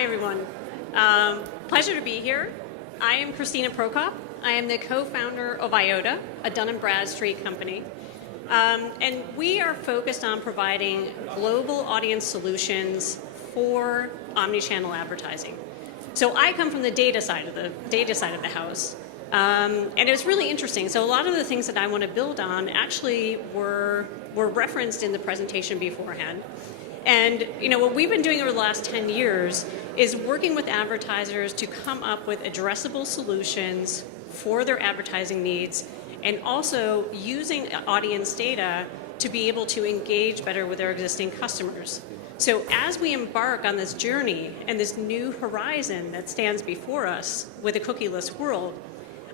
Hi, everyone. Pleasure to be here. I am Kristina Prokop. I am the co-founder of Eyeota, a Dun & Bradstreet company. And we are focused on providing global audience solutions for omnichannel advertising. So I come from the data side of the house. And it was really interesting. So a lot of the things that I want to build on actually were referenced in the presentation beforehand. And what we've been doing over the last 10 years is working with advertisers to come up with addressable solutions for their advertising needs, and also using audience data to be able to engage better with their existing customers. So as we embark on this journey and this new horizon that stands before us with a cookieless world,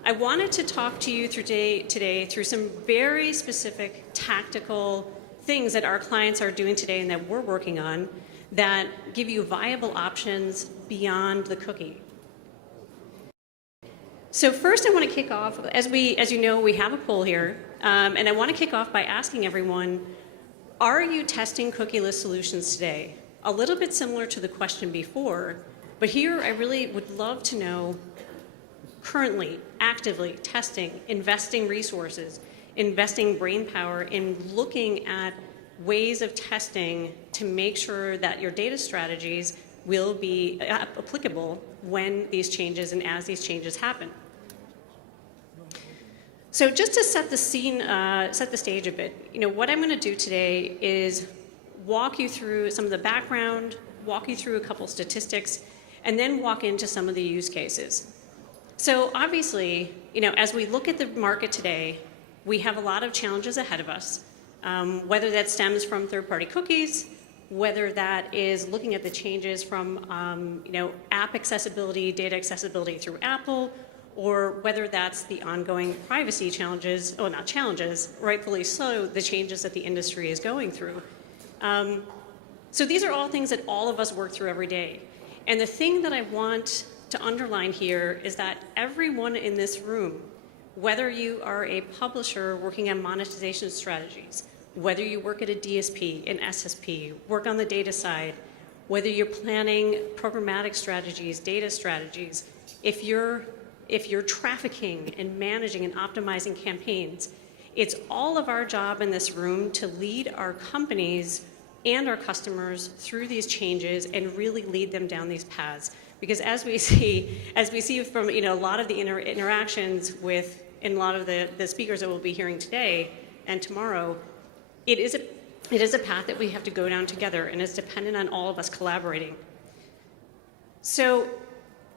I wanted to talk to you today through some very specific tactical things that our clients are doing today and that we're working on that give you viable options beyond the cookie. So first I want to kick off, as you know, we have a poll here, and I want to kick off by asking everyone, are you testing cookieless solutions today? A little bit similar to the question before, but here I really would love to know, currently, actively testing, investing resources, investing brain power in looking at ways of testing to make sure that your data strategies will be applicable when these changes and as these changes happen. So just to set the scene, set the stage a bit, what I'm going to do today is walk you through some of the background, walk you through a couple statistics, and then walk into some of the use cases. So obviously, as we look at the market today, we have a lot of challenges ahead of us, whether that stems from third-party cookies, whether that is looking at the changes from app accessibility, data accessibility through Apple, or whether that's the ongoing privacy challenges, oh, not challenges, rightfully so, the changes that the industry is going through. So these are all things that all of us work through every day. And the thing that I want to underline here is that everyone in this room, whether you are a publisher working on monetization strategies, whether you work at a DSP, an SSP, work on the data side, whether you're planning programmatic strategies, data strategies, if you're trafficking and managing and optimizing campaigns, it's all of our job in this room to lead our companies and our customers through these changes and really lead them down these paths. Because as we see from a lot of the interactions with and a lot of the speakers that we'll be hearing today and tomorrow, it is a path that we have to go down together, and it's dependent on all of us collaborating. So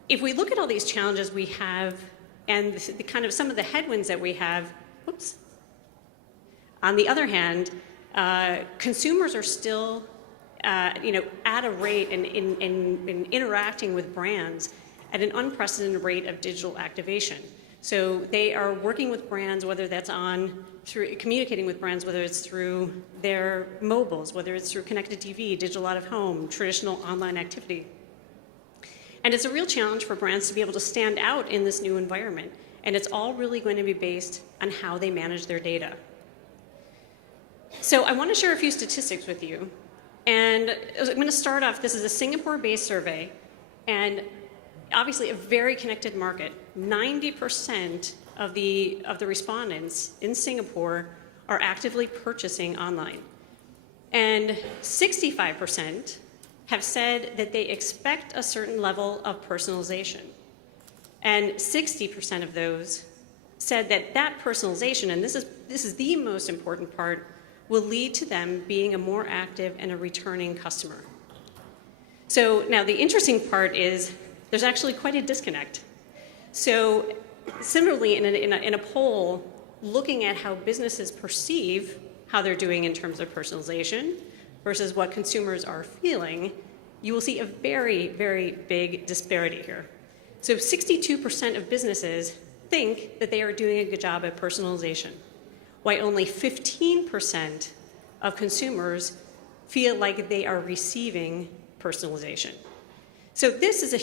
if we look at all these challenges we have and the kind of some of the headwinds that we have, whoops. On the other hand, consumers are still at a rate in interacting with brands at an unprecedented rate of digital activation. So they are working with brands, whether that's communicating with brands, whether it's through their mobiles, whether it's through connected TV, digital out of home, traditional online activity. And it's a real challenge for brands to be able to stand out in this new environment. And it's all really going to be based on how they manage their data. So I want to share a few statistics with you. And I'm going to start off, this is a Singapore-based survey, and obviously a very connected market. 90% of the respondents in Singapore are actively purchasing online. And 65% have said that they expect a certain level of personalization. And 60% of those said that that personalization, and this is the most important part, will lead to them being a more active and a returning customer. So now the interesting part is there's actually quite a disconnect. So similarly, in a poll looking at how businesses perceive how they're doing in terms of personalization versus what consumers are feeling, you will see a very, very big disparity here. So 62% of businesses think that they are doing a good job at personalization, while only 15% of consumers feel like they are receiving personalization. So this is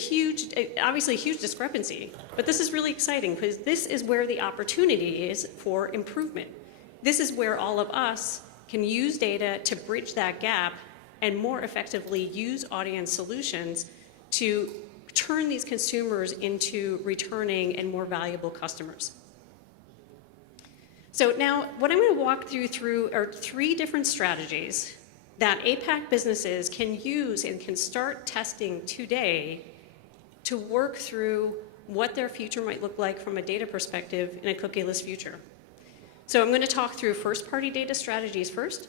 obviously a huge discrepancy, but this is really exciting because this is where the opportunity is for improvement. This is where all of us can use data to bridge that gap and more effectively use audience solutions to turn these consumers into returning and more valuable customers. So now what I'm going to walk you through are 3 different strategies that APAC businesses can use and can start testing today to work through what their future might look like from a data perspective in a cookieless future. So I'm going to talk through first-party data strategies first,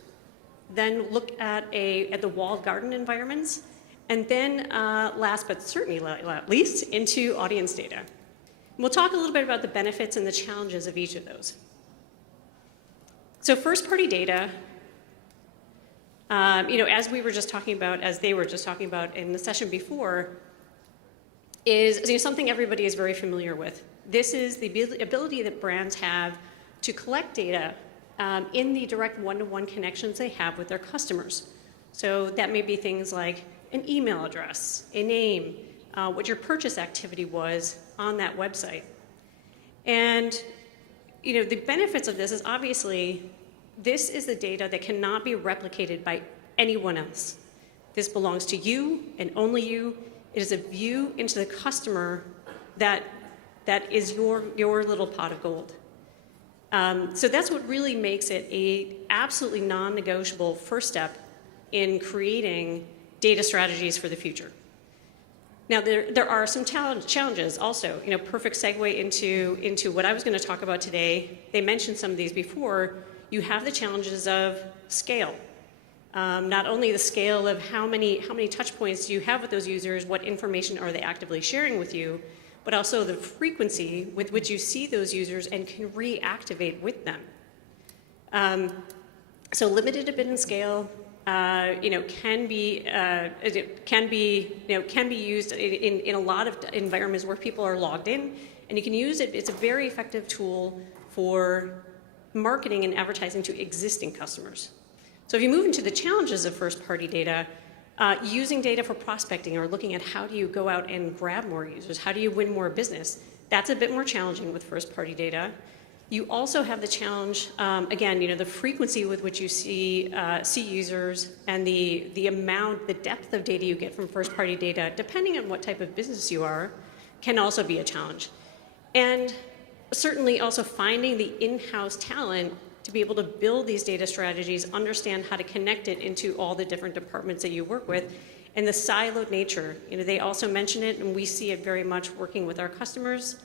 then look at the walled garden environments, and then last but certainly not least, into audience data. And we'll talk a little bit about the benefits and the challenges of each of those. So first-party data, as we were just talking about, as they were just talking about in the session before, is something everybody is very familiar with. This is the ability that brands have to collect data in the direct one-to-one connections they have with their customers. So that may be things like an email address, a name, what your purchase activity was on that website. And the benefits of this is obviously this is the data that cannot be replicated by anyone else. This belongs to you and only you. It is a view into the customer that is your little pot of gold. So that's what really makes it a absolutely non-negotiable first step in creating data strategies for the future. Now there are some challenges also. Perfect segue into what I was going to talk about today. They mentioned some of these before. You have the challenges of scale. Not only the scale of how many touch points do you have with those users, what information are they actively sharing with you, but also the frequency with which you see those users and can reactivate with them. So limited a bit in scale, can be used in a lot of environments where people are logged in, and you can use it. It's a very effective tool for marketing and advertising to existing customers. So if you move into the challenges of first-party data, using data for prospecting or looking at how do you go out and grab more users, how do you win more business, that's a bit more challenging with first-party data. You also have the challenge, again, the frequency with which you see users and the depth of data you get from first-party data, depending on what type of business you are, can also be a challenge. And certainly also finding the in-house talent to be able to build these data strategies, understand how to connect it into all the different departments that you work with, and the siloed nature. They also mention it, and we see it very much working with our customers.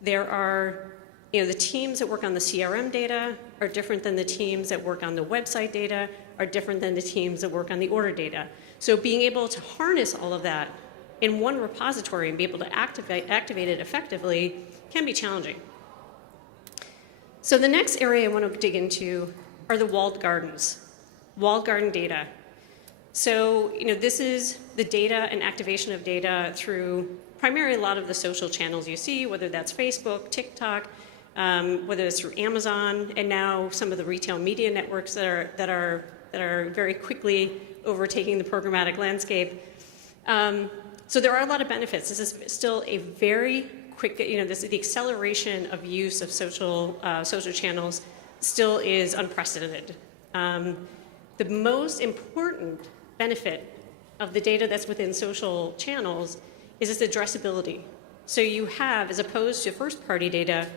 There are, the teams that work on the CRM data are different than the teams that work on the website data, are different than the teams that work on the order data. So being able to harness all of that in one repository and be able to activate it effectively can be challenging. So the next area I want to dig into are the walled gardens, walled garden data. So, this is the data and activation of data through primarily a lot of the social channels you see, whether that's Facebook, TikTok, whether it's through Amazon, and now some of the retail media networks that are very quickly overtaking the programmatic landscape. So there are a lot of benefits. This is still a very quick, the acceleration of use of social channels still is unprecedented. The most important benefit of the data that's within social channels is its addressability. So you have, as opposed to first-party data,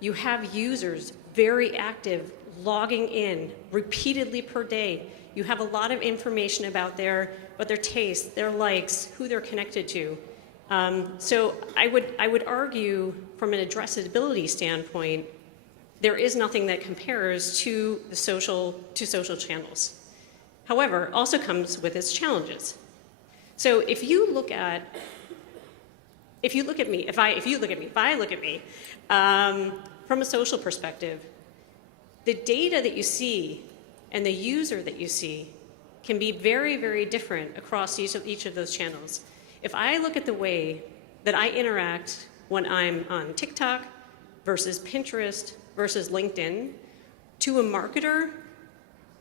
you have users very active, logging in repeatedly per day. You have a lot of information about their tastes, their likes, who they're connected to. So I would argue from an addressability standpoint, there is nothing that compares to the social channels. However, also comes with its challenges. So if I look at me, from a social perspective, the data that you see and the user that you see can be very, very different across each of those channels. If I look at the way that I interact when I'm on TikTok versus Pinterest versus LinkedIn, to a marketer,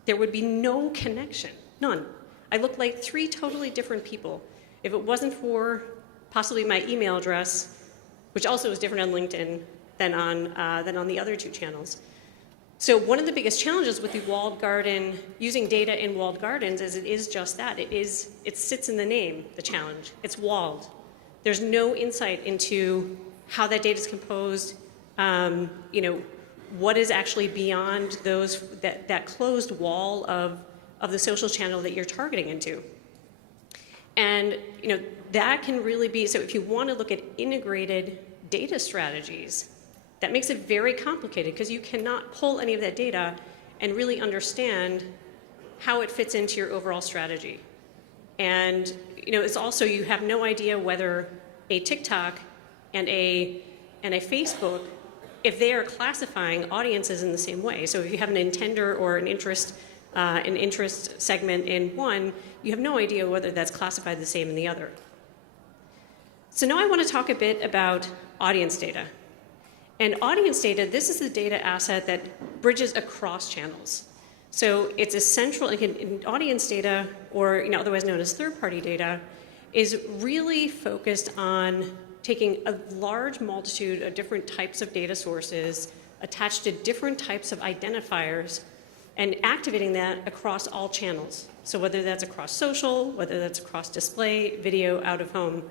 there would be no connection, none. I look like 3 totally different people. If it wasn't for possibly my email address, which also is different on LinkedIn than on the other 2 channels. So one of the biggest challenges with the walled garden, using data in walled gardens, is it is just that. It sits in the name, the challenge. It's walled. There's no insight into how that data is composed, what is actually beyond that closed wall of the social channel that you're targeting into. And that can really be, so if you want to look at integrated data strategies, that makes it very complicated because you cannot pull any of that data and really understand how it fits into your overall strategy. And it's also, you have no idea whether a TikTok and a Facebook, if they are classifying audiences in the same way. So if you have an intender or an interest segment in one, you have no idea whether that's classified the same in the other. So now I want to talk a bit about audience data. And audience data, this is the data asset that bridges across channels. So it's essential, audience data, or otherwise known as third-party data, is really focused on taking a large multitude of different types of data sources attached to different types of identifiers and activating that across all channels. So whether that's across social, whether that's across display, video, out of home.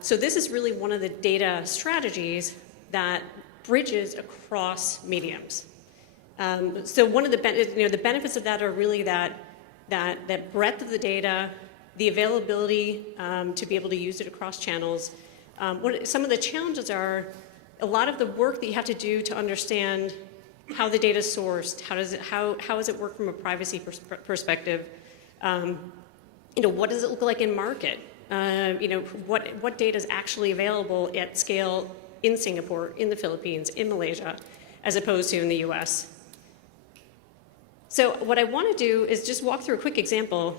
So this is really one of the data strategies that bridges across mediums. So one of the benefits of that are really that breadth of the data, the availability to be able to use it across channels. Some of the challenges are a lot of the work that you have to do to understand how the data is sourced, how does it work from a privacy perspective, what does it look like in market, what data is actually available at scale in Singapore, in the Philippines, in Malaysia, as opposed to in the US. So what I want to do is just walk through a quick example.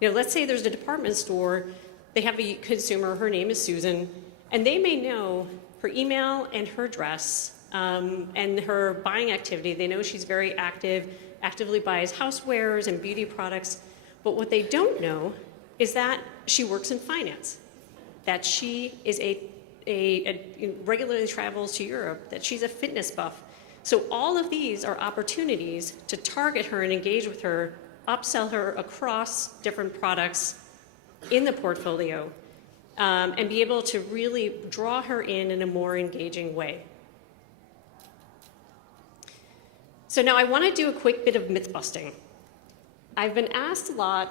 Let's say there's a department store, they have a consumer, her name is Susan, and they may know her email and her address and her buying activity. They know she's very active, actively buys housewares and beauty products, but what they don't know is that she works in finance, that she is regularly travels to Europe, that she's a fitness buff. So all of these are opportunities to target her and engage with her, upsell her across different products in the portfolio, and be able to really draw her in a more engaging way. So now I want to do a quick bit of myth busting. I've been asked a lot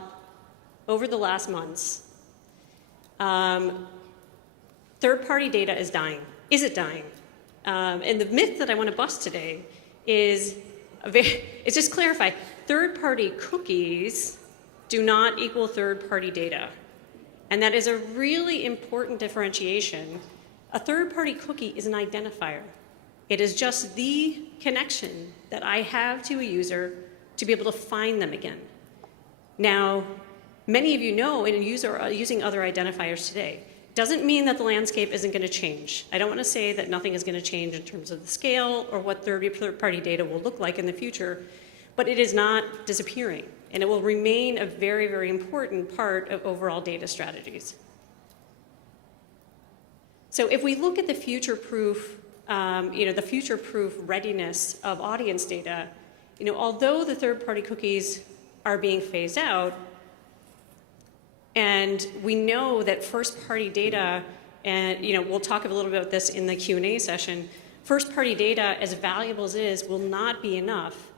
over the last months, third-party data is dying. Is it dying? And the myth that I want to bust today is just clarify, third-party cookies do not equal third-party data. And that is a really important differentiation. A third-party cookie is an identifier. It is just the connection that I have to a user to be able to find them again. Now, many of you know and are using other identifiers today. Doesn't mean that the landscape isn't going to change. I don't want to say that nothing is going to change in terms of the scale or what third-party data will look like in the future, but it is not disappearing, and it will remain a very, very important part of overall data strategies. So if we look at the future-proof, the future-proof readiness of audience data, although the third-party cookies are being phased out, and we know that first-party data, and we'll talk a little bit about this in the Q&A session, first-party data, as valuable as it is, will not be enough.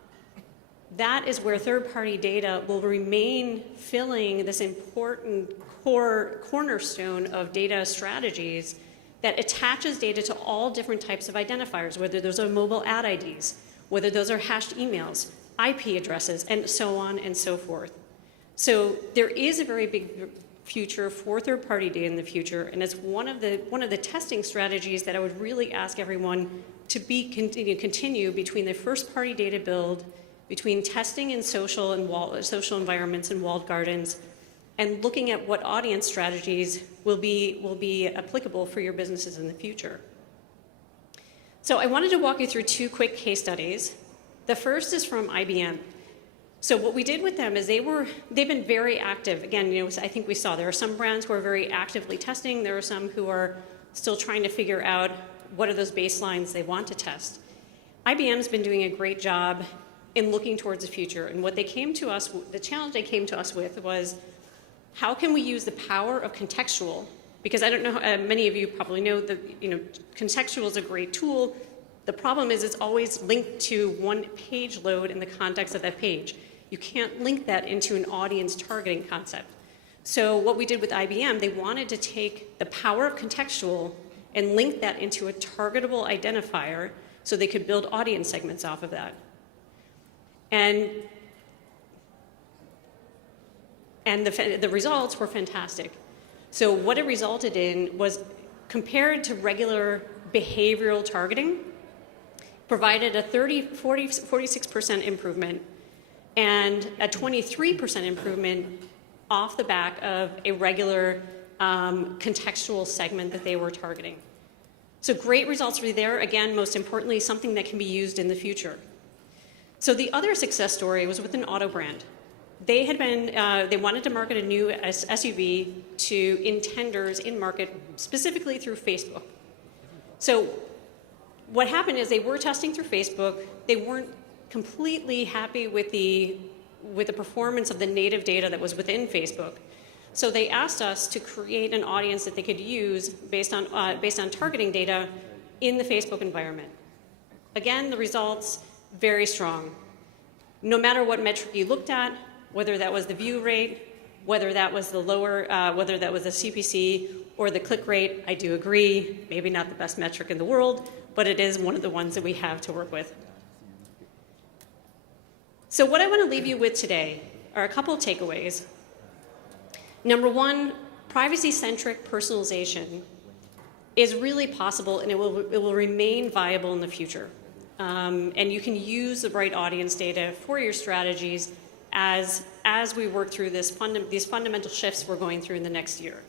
That is where third-party data will remain filling this important cornerstone of data strategies that attaches data to all different types of identifiers, whether those are mobile ad IDs, whether those are hashed emails, IP addresses, and so on and so forth. So there is a very big future for third-party data in the future, and it's one of the testing strategies that I would really ask everyone to continue between the first-party data build, between testing in social environments and walled gardens, and looking at what audience strategies will be applicable for your businesses in the future. So I wanted to walk you through two quick case studies. The first is from IBM. So what we did with them is they've been very active. Again, I think we saw there are some brands who are very actively testing. There are some who are still trying to figure out what are those baselines they want to test. IBM's been doing a great job in looking towards the future. And what they came to us, the challenge they came to us with was, how can we use the power of contextual? Because I don't know, many of you probably know that contextual is a great tool. The problem is it's always linked to one page load in the context of that page. You can't link that into an audience targeting concept. So what we did with IBM, they wanted to take the power of contextual and link that into a targetable identifier so they could build audience segments off of that. And the results were fantastic. So what it resulted in was, compared to regular behavioral targeting, provided a 46% improvement and a 23% improvement off the back of a regular contextual segment that they were targeting. So great results were there. Again, most importantly, something that can be used in the future. So the other success story was with an auto brand. They had been, they wanted to market a new SUV to intenders in market, specifically through Facebook. So what happened is they were testing through Facebook. They weren't completely happy with the performance of the native data that was within Facebook. So they asked us to create an audience that they could use based on targeting data in the Facebook environment. Again, the results, very strong. No matter what metric you looked at, whether that was the view rate, whether that was the lower, whether that was the CPC or the click rate, I do agree, maybe not the best metric in the world, but it is one of the ones that we have to work with. So what I want to leave you with today are a couple of takeaways. Number one, privacy-centric personalization is really possible, and it will remain viable in the future. And you can use the right audience data for your strategies as we work through these fundamental shifts we're going through in the next year.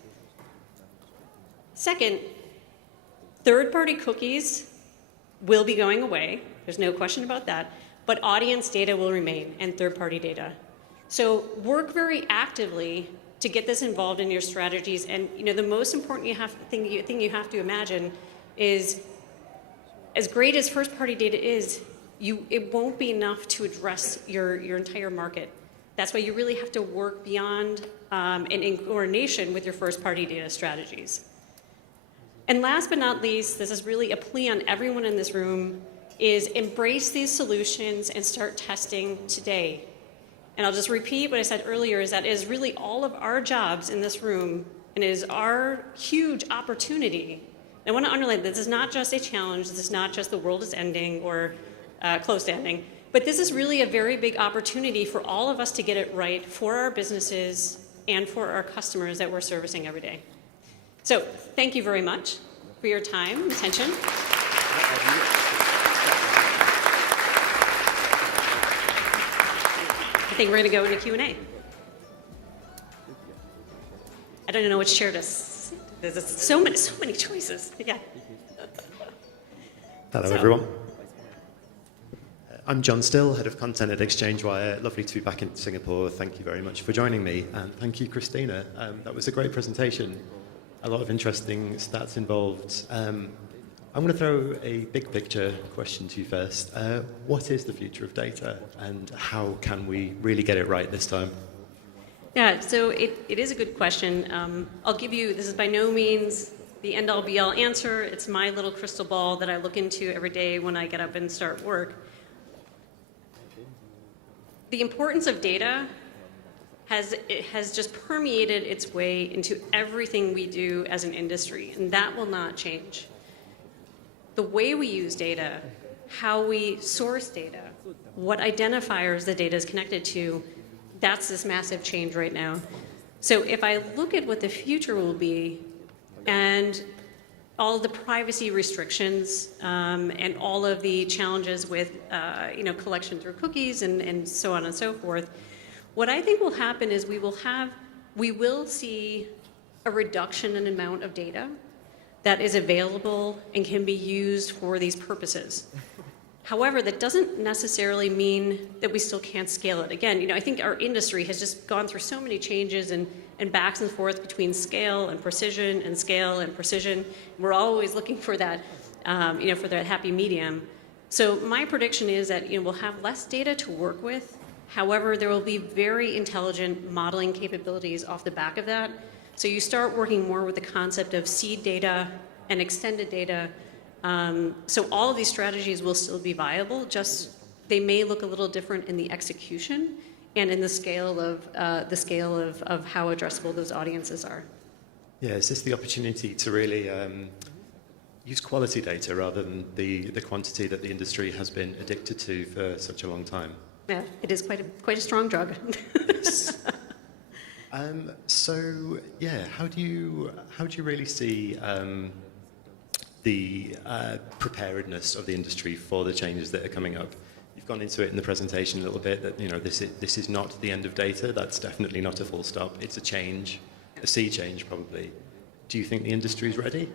Second, third-party cookies will be going away. There's no question about that. But audience data will remain, and third-party data. So work very actively to get this involved in your strategies. And the most important thing you have to imagine is, as great as first-party data is, it won't be enough to address your entire market. That's why you really have to work beyond and in coordination with your first-party data strategies. And last but not least, this is really a plea on everyone in this room, is embrace these solutions and start testing today. And I'll just repeat what I said earlier, is that it is really all of our jobs in this room, and it is our huge opportunity. I want to underline that this is not just a challenge, this is not just the world is ending or close to ending, but this is really a very big opportunity for all of us to get it right for our businesses and for our customers that we're servicing every day. So thank you very much for your time and attention. I think we're going to go into Q&A. I don't know which chair to sit. There's so many choices. Yeah. Hello, everyone. I'm John Still, Head of Content at ExchangeWire. Lovely to be back in Singapore. Thank you very much for joining me. And thank you, Kristina. That was a great presentation. A lot of interesting stats involved. I'm going to throw a big picture question to you first. What is the future of data, and how can we really get it right this time? Yeah, so it is a good question. I'll give you, this is by no means the end-all be-all answer. It's my little crystal ball that I look into every day when I get up and start work. The importance of data has just permeated its way into everything we do as an industry, and that will not change. The way we use data, how we source data, what identifiers the data is connected to, that's this massive change right now. So if I look at what the future will be, and all of the privacy restrictions and all of the challenges with collection through cookies and so on and so forth, what I think will happen is we will see a reduction in amount of data that is available and can be used for these purposes. However, that doesn't necessarily mean that we still can't scale it. Again, I think our industry has just gone through so many changes and backs and forth between scale and precision and scale and precision. We're always looking for that, for that happy medium. So my prediction is that we'll have less data to work with. However, there will be very intelligent modeling capabilities off the back of that. So you start working more with the concept of seed data and extended data. So all of these strategies will still be viable, just they may look a little different in the execution and in the scale of how addressable those audiences are. Yeah, is this the opportunity to really use quality data rather than the quantity that the industry has been addicted to for such a long time? Yeah, it is quite a strong drug. Yes. So yeah, how do you really see the preparedness of the industry for the changes that are coming up? You've gone into it in the presentation a little bit that this is not the end of data. That's definitely not a full stop. It's a change, a sea change probably. Do you think the industry is ready?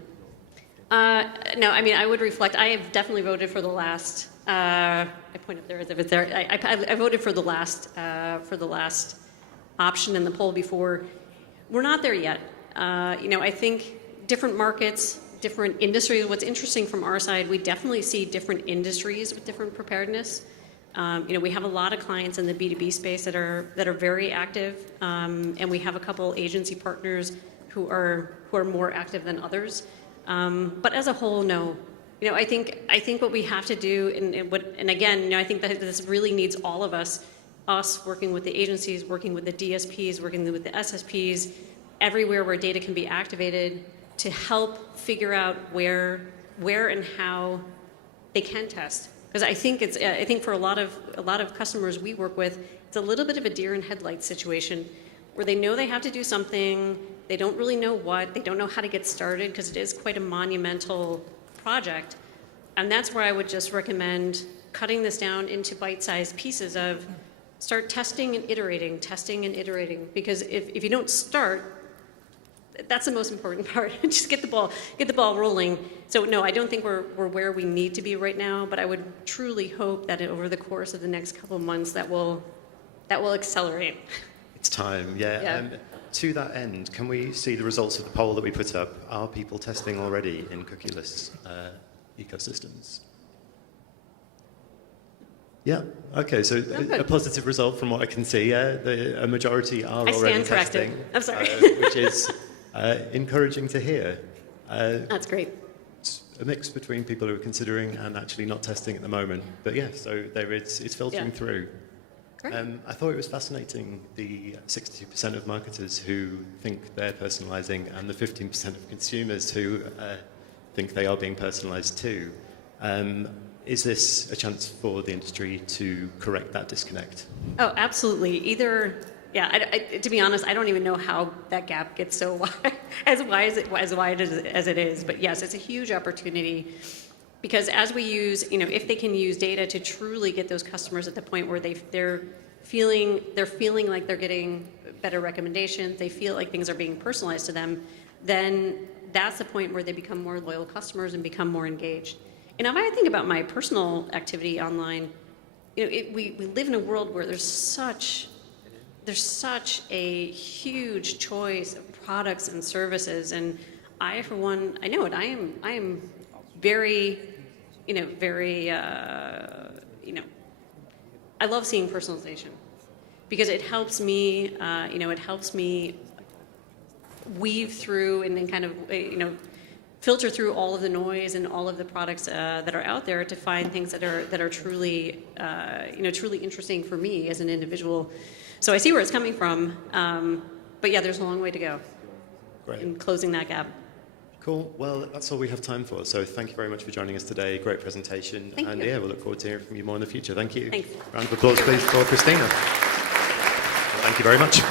No, I mean I would reflect. I have definitely voted for the last. I point up there as if it's there. I voted for the last option in the poll before. We're not there yet. I think different markets, different industries. What's interesting from our side, we definitely see different industries with different preparedness. We have a lot of clients in the B2B space that are very active, and we have a couple agency partners who are more active than others. But as a whole, no. I think what we have to do, and again, I think that this really needs all of us working with the agencies, working with the DSPs, working with the SSPs, everywhere where data can be activated to help figure out where and how they can test. Because I think for a lot of customers we work with, it's a little bit of a deer in headlights situation where they know they have to do something, they don't really know what, they don't know how to get started because it is quite a monumental project. And that's where I would just recommend cutting this down into bite-sized pieces of start testing and iterating, because if you don't start, that's the most important part. Just get the ball rolling. So no, I don't think we're where we need to be right now, but I would truly hope that over the course of the next couple of months that will accelerate. It's time, yeah. Yeah. To that end, can we see the results of the poll that we put up? Are people testing already in cookieless ecosystems? Yeah. Okay. So a positive result from what I can see. Yeah, a majority are already testing. I'm sorry. Which is encouraging to hear. That's great. It's a mix between people who are considering and actually not testing at the moment. But yeah, so it's filtering through. Great. I thought it was fascinating, the 62% of marketers who think they're personalizing and the 15% of consumers who think they are being personalized too. Is this a chance for the industry to correct that disconnect? Oh, absolutely. To be honest, I don't even know how that gap gets so wide, as wide as it is. But yes, it's a huge opportunity. Because as we use, if they can use data to truly get those customers at the point where they're feeling like they're getting better recommendations, they feel like things are being personalized to them, then that's the point where they become more loyal customers and become more engaged. And if I think about my personal activity online, we live in a world where there's such a huge choice of products and services, and I, for one, I know it. I am very, I love seeing personalization because it helps me, weave through and then kind of, filter through all of the noise and all of the products that are out there to find things that are truly, truly interesting for me as an individual. So I see where it's coming from, but yeah, there's a long way to go. Great. In closing that gap. Cool. Well, that's all we have time for. So thank you very much for joining us today. Great presentation. Thank you. Yeah, we'll look forward to hearing from you more in the future. Thank you. Thanks. Round of applause, please, for Kristina. Thank you very much.